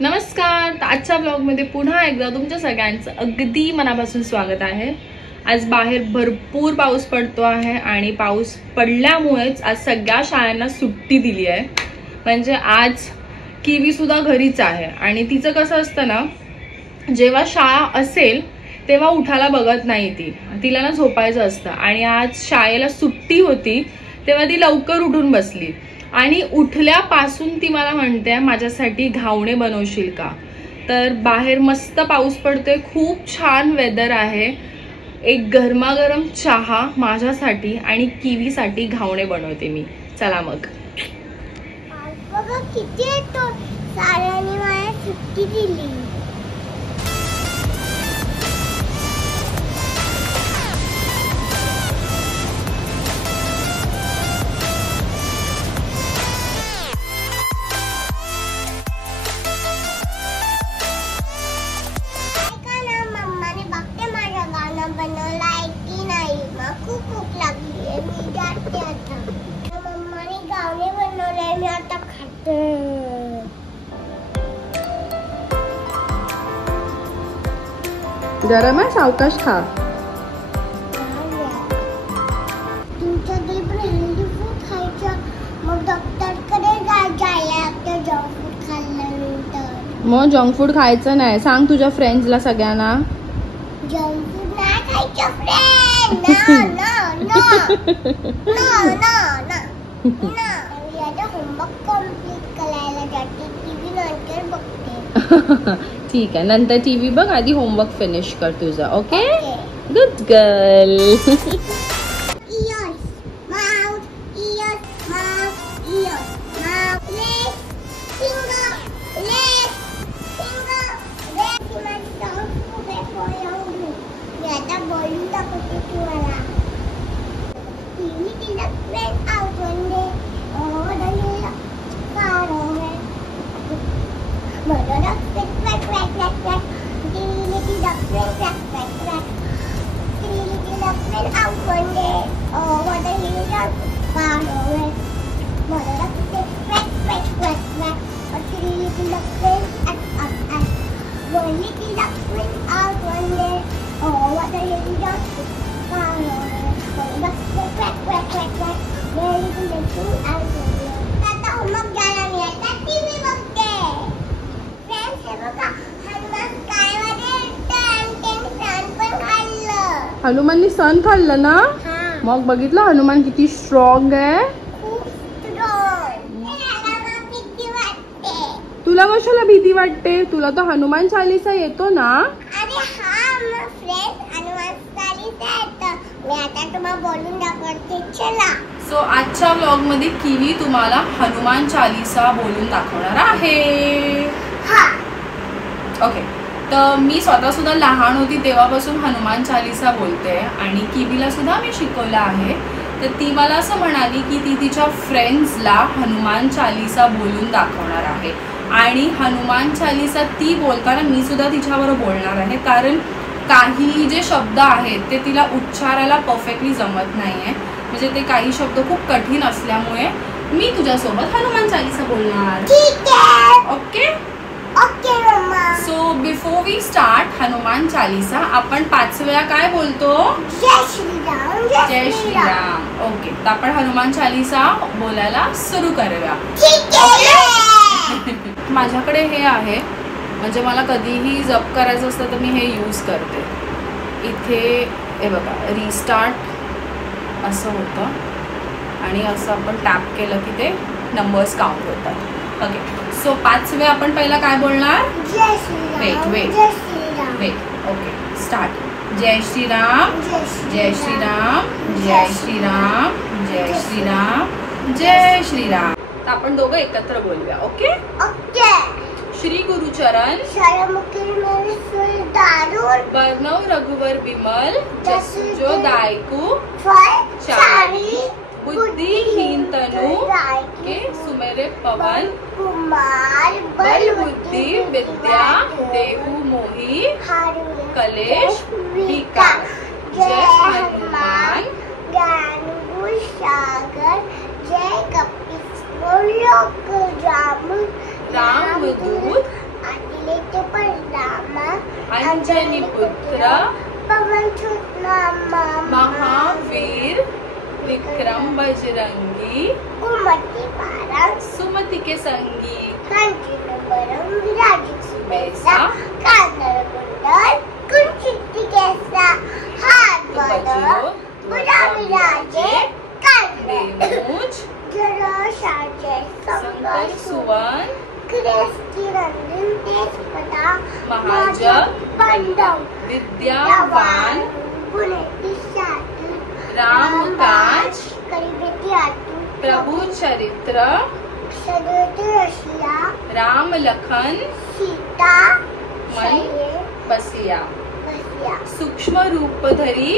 नमस्कार. आजच्या ब्लॉगमध्ये पुन्हा एकदा तुमच्या सगळ्यांचं अगदी मनापासून स्वागत आहे. आज बाहेर भरपूर पाऊस पडतो आहे आणि पाऊस पडल्यामुळेच आज सगळ्या शाळांना सुट्टी दिली आहे. म्हणजे आज किवी सुद्धा घरीच आहे आणि तिचं कसं असतं ना, जेव्हा शाळा असेल तेव्हा उठायला बघत नाही, तिला ना झोपायचं असतं. आणि आज शाळेला सुट्टी होती तेव्हा ती लवकर उठून बसली आणि उठल्यापासून ती मला म्हणते माझ्यासाठी घावणे बनवशील का. तर बाहेर मस्त पाऊस पडतोय, खूप छान वेदर आहे. एक गरमागरम चहा माझ्यासाठी आणि किवीसाठी घावणे बनवते मी. चला मग. किती येतो साऱ्यांनी मला सुट्टी दिली. खूप भूक लागली आहे, मी जाते आता. मम्माने गावणे बनवलंय, मी आता खाते. गरम आहे, सावकाश खा. तुमच्याकडे पण हेल्दी फूड खायचं, मग डॉक्टरकडे जायला लागतं जंक फूड खाल्ल्यानंतर. मग जंक फूड खायचं नाही, सांग तुझ्या फ्रेंड्सला सगळ्यांना. जंक फूड नाही खायचं फ्रेंड. No. होमवर्क कम्प्लीट करायला जाते, टीव्ही नंतर बघते. ठीक आहे, नंतर टीव्ही बघ, आधी होमवर्क फिनिश कर तुझा. Okay, good girl. हनुमाननी सण खाल्लं ना. मग बघितलं हनुमान किती स्ट्रॉंग आहे. तुला कशाला भीती वाटते, तुला तर हनुमान चालीसा येतो ना. अरे हा फ्रेंड, हनुमान चालीसा येतो. मी आता तुम्हाला बोलून दाखवते, चला. सो आजच्या व्लॉग मध्ये किवी तुम्हाला हनुमान चालीसा बोलून दाखवणार आहे. ओके, तर मी स्वतः सुद्धा लहान होती तेव्हापासून हनुमान चालीसा बोलते आणि किवीला सुद्धा मी शिकवलं आहे. तर ती मला असं म्हणाली की ती तिच्या फ्रेंड्सला हनुमान चालीसा बोलून दाखवणार आहे. आणि हनुमान चालीसा ती बोलताना मी सुद्धा तिच्याबरोबर बोलणार आहे, कारण काही जे शब्द आहेत ते तिला उच्चारायला परफेक्टली जमत नाही आहे. म्हणजे ते काही शब्द खूप कठीण असल्यामुळे मी तुझ्यासोबत हनुमान चालीसा बोलणार. Okay okay mamma. So before we start Hanuman Chalisa, आपण 5 वेळा काय बोलतो? जय श्रीराम, जय श्रीराम. ओके, तर आपण हनुमान चालीसा बोलायला सुरू करूया. माझ्याकडे हे आहे, म्हणजे मला कधीही जप करायचं असतं तर मी हे यूज करते. इथे हे बघा, रिस्टार्ट असं होतं आणि असं आपण टॅप केलं की ते नंबर्स काउंट होतात. ओके, सो 5 वेळा आपण पहिला काय बोलणार? जय श्रीराम. वेट. Okay, start. जय श्रीराम, जय श्रीराम, जय श्रीराम, जय श्रीराम, जय श्रीराम. तर आपण दोघं एकत्र बोलूया. ओके. श्री गुरुचरण वर्णव रघुवर विमल जसुजो दायकु चारी बुद्धिहीन तनु के सुमेरे पवन कुमार बल बुद्धि विद्या देहु मोहि कलेश विकार. जय हनुमान ज्ञान सागर, जय कपीस रामदूत अंजनी पुत्र पवन सुत महावीर विक्रम बजरंगी कुमति बारन सुमति के संगी कंचन बरन विराजित सुबेसा कांधर कुंडल कुंचित कैसा हाथ बदो बुरा विराजे कांधे मुझ जरा साजे संकर सुवन क्रेस की रंगीन तेज पता महाजग पंडम विद्यावान गुणे दिशात राम काज करीबेती आतु प्रभु चरित्र सदैव रसिया राम लखन सीता मन बसिया बसिया सूक्ष्म रूप धरी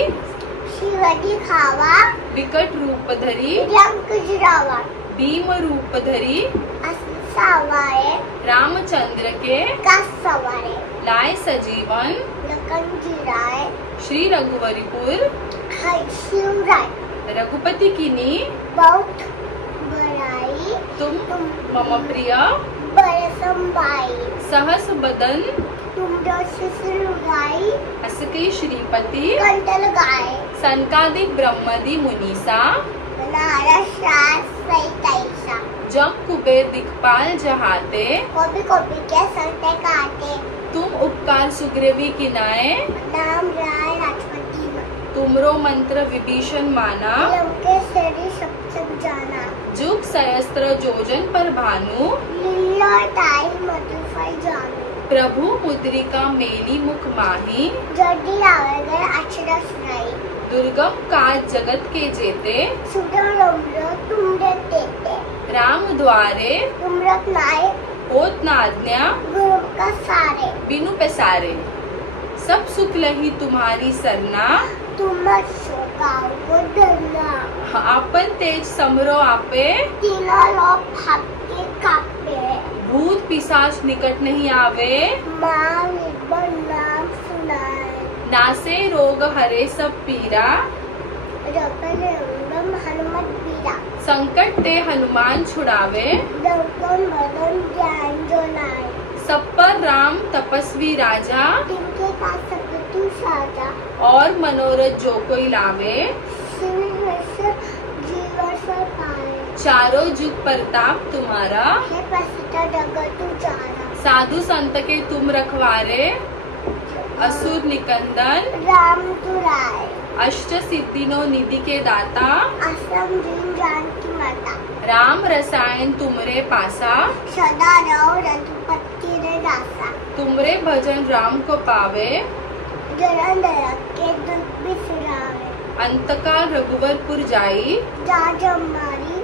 शिवजी खावा विकट रूप धरी रंग जुरावा भीम रूप धरी सवारे रामचंद्र के का सवारे लाए सजीवन लखन जिराए श्री रघुवरीपुर हर शिवराय रघुपति कीनी बहुत बड़ाई तुम मम प्रिय बरसंबाई सहस बदन तुम सुसुलुगाई असके श्रीपति कंटल गाय सनकादिक ब्रह्मदि मुनीसा नारायण सैतैसा जम कुबेर दिक्पाल जहाते कॉपी के संते काटे तुम उपकार सुग्रीवी किनाए नाम राय राजपति तुमरो मंत्र विभीषण माना के शरीर सब जाना जुग सहस्त्र जोजन पर भानु लीला ताई मधुफल जानू प्रभु मुद्रिका मेली मुख माही जल्दी आवे गए अक्षरस नहीं दुर्गम काज जगत के जेते सुडरम्र तुमरे तेते राम द्वारे तुमरत नाय होत न आज्ञा गुरु का सारे बिनु पेसारे सब सुख लही तुम्हारी सरना तुम गाव को डरना आपण तेज समरो आपे तीनों लोग भागके कापे भूत पिशाच निकट नहीं आवे माँ विद्वर नाम सुनाए नासे रोग हरे सब पीरा रतन हनुमत पीरा संकट ते हनुमान छुड़ावे दर्पण मदन ज्ञान जो लाए सब पर राम तपस्वी राजा तिनके का सकतु साजा और मनोरथ जो कोई लावे जीवन सर पाए चारों जुग प्रताप तुम्हारा हे प्रसिद्ध जगतु जाना साधु संत के तुम रखवारे असुर निकंदन राम तुराए अष्ट सिद्धिनो निधि के दाता असम दिन जानकी माता राम रसायन तुमरे पासा सदा रहो रघुपति रे दासा तुमरे भजन राम को पावे जरन के दुख बिसरावे अंतकाल रघुवरपुर जाई जा जमारी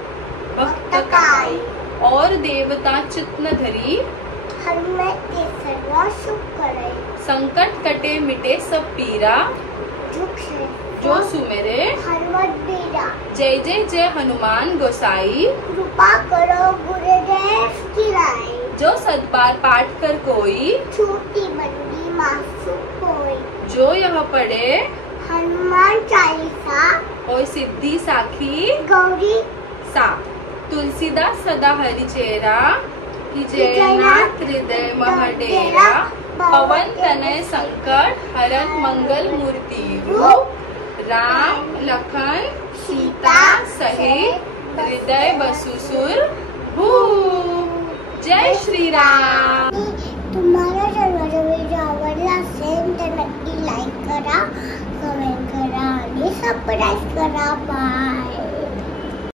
भक्त काई और देवता चित्त न धरी हनुमत के सर्व सुख करे संकट कटे मिटे सब पीरा दुख से जो सुमेरे हनुमत बीरा जय जय जय हनुमान गोसाई कृपा करो गुरुदेव की राय जो सदबार पाठ कर कोई छोटी बंदी मासूम कोई जो यह पढ़े हनुमान चालीसा और सिद्धि साखी गौरी सा तुलसीदास सदा हरि चेरा कि जयनाथ हृदय महडेरा पवन तनय संकट हरत मंगल मूर्ति रूप राम लखन सीता सहित हृदय बसुसुर भूप जय श्री राम। तुम्हाला जर माझा व्हिडिओ आवडला असेल तर नक्की लाईक करा, कमेंट करा आणि सबस्क्राईब करा. बाय.